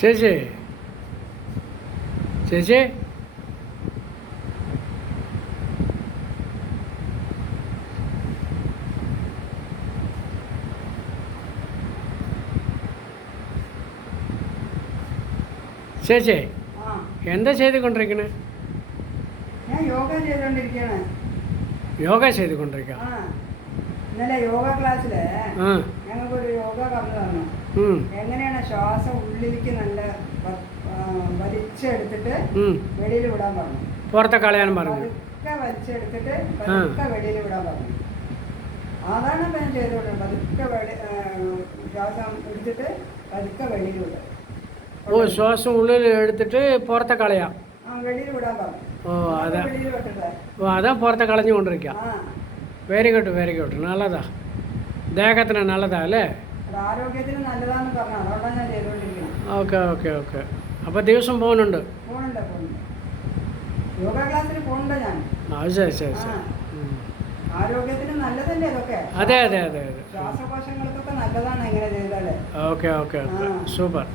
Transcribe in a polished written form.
ചേച്ചി ചേച്ചി ചേച്ചി എന്താ ചെയ്തുകൊണ്ടിരിക്കണേ? ഞാൻ യോഗ ചെയ്തുകൊണ്ടിരിക്കുകയാണ്. യോഗ ചെയ്തുകൊണ്ടിരിക്കുക. ഇന്നലെ യോഗ ക്ലാസ്സില് ഞങ്ങൾക്കൊരു യോഗ പറഞ്ഞു തന്നു. എങ്ങനെയാണ് ശ്വാസം ഉള്ളിലേക്ക് നല്ല വലിച്ചെടുത്തിട്ട് വെളിയിൽ വിടാൻ പറഞ്ഞു. പുറത്തെ കളയാൻ പറഞ്ഞു. പതുക്കെ വലിച്ചെടുത്തിട്ട് പതുക്കെ വെളിയിൽ വിടാൻ പറഞ്ഞു. അതാണ് ഇപ്പം ഞാൻ ചെയ്തോണ്ട് പതുക്കെ ശ്വാസം എടുത്തിട്ട് പതുക്കെ വെളിയിൽ വിടുക. ഓ, ശ്വാസം ഉള്ളിൽ എടുത്തിട്ട് പുറത്തെ കളയാം. വെളിയിൽ വിടാൻ പറഞ്ഞു. ഓ അതാ വെളിയിൽ വിട്ടിട്ട് അതാ പുറത്തെ കളഞ്ഞുകൊണ്ടിരിക്കുക. Very good very good. നല്ലതാ, ദേഹത്തിന് നല്ലതാ അല്ലേ? ആരോഗ്യത്തിന് നല്ലതാന്ന് പറഞ്ഞു. അതുകൊണ്ടാണ് ഞാൻ ചെയ്തുകൊണ്ടിരിക്കുന്നത്. Okay okay okay. അപ്പോൾ ദിവസം പോകുന്നുണ്ട്? പോകുന്നുണ്ട്. യോഗ ക്ലാസ്സിന് പോകുന്നുണ്ട് ഞാൻ. ശരി ശരി ശരി. ആരോഗ്യത്തിന് നല്ലതല്ലേ അതൊക്കെ? അതെ അതെ അതെ അതെ. ശ്വാസകോശങ്ങൾക്കൊക്കെ നല്ലതാണ് എങ്ങനെ ചെയ്താലേ. Okay okay okay. സൂപ്പർ.